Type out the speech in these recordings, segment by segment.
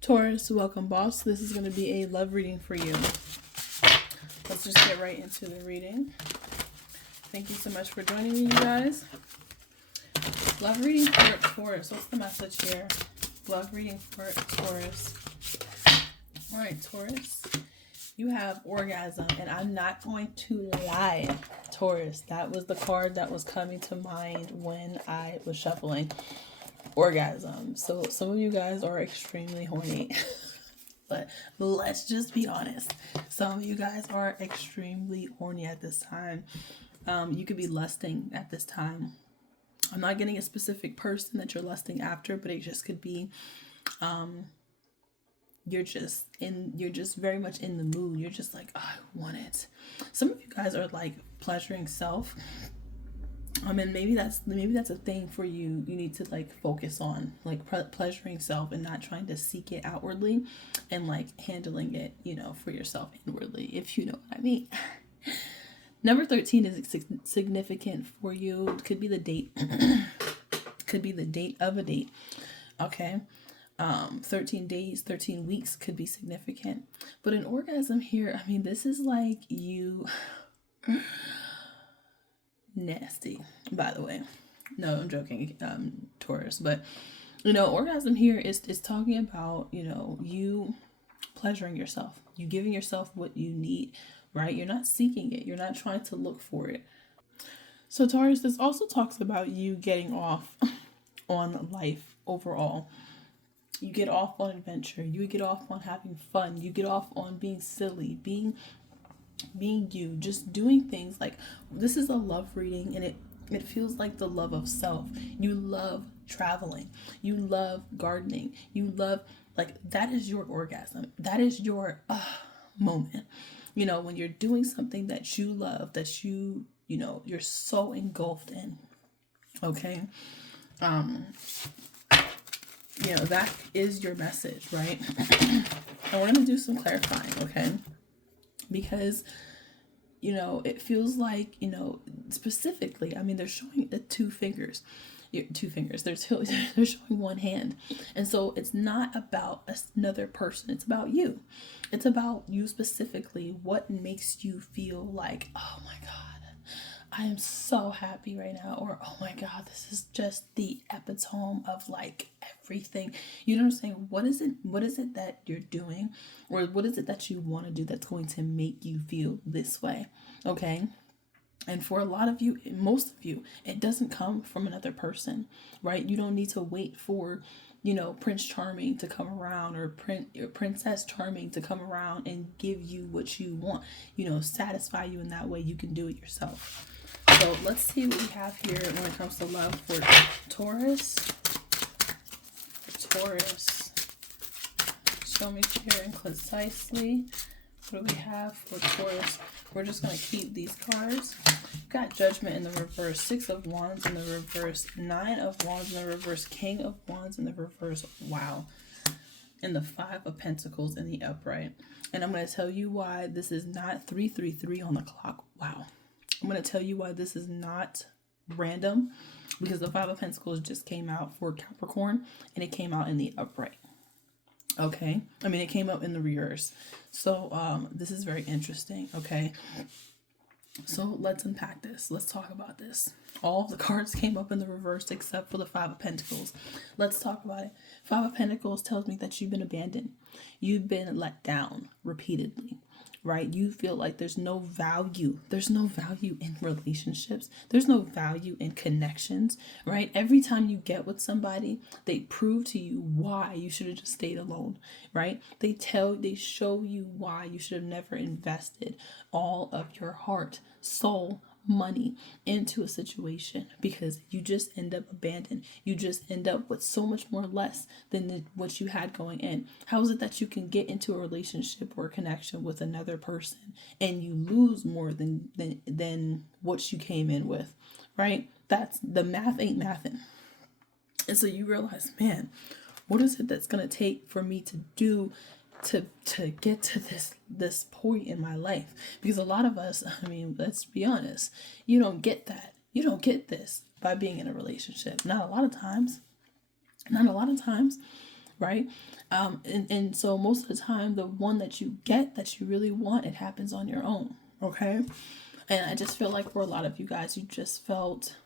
Taurus, welcome, boss. This is going to be a love reading for you. Let's just get right into the reading. Thank you so much for joining me, you guys. Love reading for Taurus. What's the message here? Love reading for Taurus. All right, Taurus. You have orgasm, and I'm not going to lie, Taurus. That was the card that was coming to mind when I was shuffling. Orgasm. So some of you guys are extremely horny. But let's just be honest. Some of you guys are extremely horny at this time. You could be lusting at this time. I'm not getting a specific person that you're lusting after, but it just could be you're just very much in the mood. You're just like, oh, I want it. Some of you guys are like pleasuring self. And maybe that's a thing for you. You need to like focus on like pleasuring self and not trying to seek it outwardly, and like handling it, for yourself inwardly, if you know what I mean. Number 13 is significant for you. It could be the date. Could be the date of a date. Okay. 13 days, 13 weeks could be significant. But an orgasm here, I mean, this is like you. Nasty, by the way. No, I'm joking, Taurus. But orgasm here is talking about you pleasuring yourself, you giving yourself what you need, right? You're not seeking it, you're not trying to look for it. So Taurus, this also talks about you getting off on life overall. You get off on adventure, you get off on having fun, you get off on being silly, being you, just doing things. Like, this is a love reading, and it feels like the love of self. You love traveling, you love gardening, you love, like, that is your orgasm, that is your moment, when you're doing something that you love, that you're so engulfed in. Okay. That is your message, right? I want to do some clarifying, okay? Because it feels like, specifically, I mean, they're showing the two fingers, they're showing one hand, and so it's not about another person, it's about you, specifically. What makes you feel like, oh my god, I am so happy right now, or oh my god, this is just the epitome of like everything. You know what I'm saying? What is it that you're doing, or what is it that you want to do that's going to make you feel this way? Okay. And for a lot of you, most of you, it doesn't come from another person, right? You don't need to wait for Prince Charming to come around, or Princess Charming to come around and give you what you want, satisfy you in that way. You can do it yourself. So let's see what we have here when it comes to love for Taurus. Taurus. Show me clear and concisely. What do we have for Taurus? We're just going to keep these cards. We've got Judgment in the reverse, 6 of Wands in the reverse, 9 of Wands in the reverse, King of Wands in the reverse, wow, and the 5 of Pentacles in the upright. And I'm going to tell you why this is not 333 on the clock. Wow. I'm going to tell you why this is not random, because the 5 of Pentacles just came out for Capricorn, and it came out in the upright. Okay. I mean, it came up in the reverse. So this is very interesting. Okay. So let's unpack this. Let's talk about this. All of the cards came up in the reverse except for the 5 of Pentacles. Let's talk about it. 5 of Pentacles tells me that you've been abandoned. You've been let down repeatedly, right? You feel like there's no value. There's no value in relationships. There's no value in connections, right? Every time you get with somebody, they prove to you why you should have just stayed alone, right? They show you why you should have never invested all of your heart, soul, money into a situation, because you just end up abandoned. You just end up with so much more less than what you had going in. How is it that you can get into a relationship or a connection with another person and you lose more than what you came in with, right? That's the math ain't mathin'. And so you realize, man, what is it that's going to take for me to do to get to this point in my life? Because a lot of us, I mean, let's be honest, you don't get that. You don't get this by being in a relationship. Not a lot of times. right? And so most of the time, the one that you get that you really want, it happens on your own, okay? And I just feel like for a lot of you guys, you just felt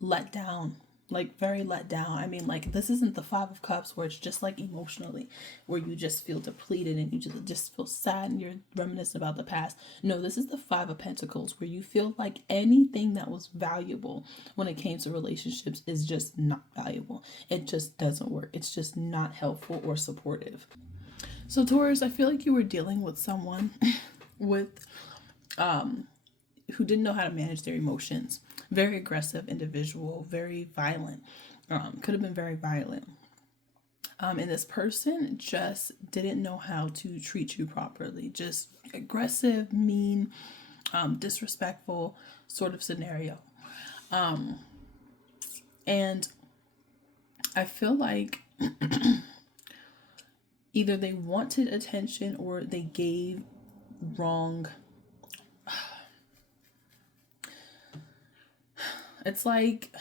let down, like very let down. I mean, like, this isn't the Five of Cups where it's just like emotionally, where you just feel depleted and you just feel sad and you're reminiscing about the past. No, this is the Five of Pentacles where you feel like anything that was valuable when it came to relationships is just not valuable. It just doesn't work. It's just not helpful or supportive. So Taurus, I feel like you were dealing with someone with who didn't know how to manage their emotions. Very aggressive individual, very violent. Could have been very violent. And this person just didn't know how to treat you properly. Just aggressive, mean, disrespectful sort of scenario. And I feel like either they wanted attention or they gave wrong. It's like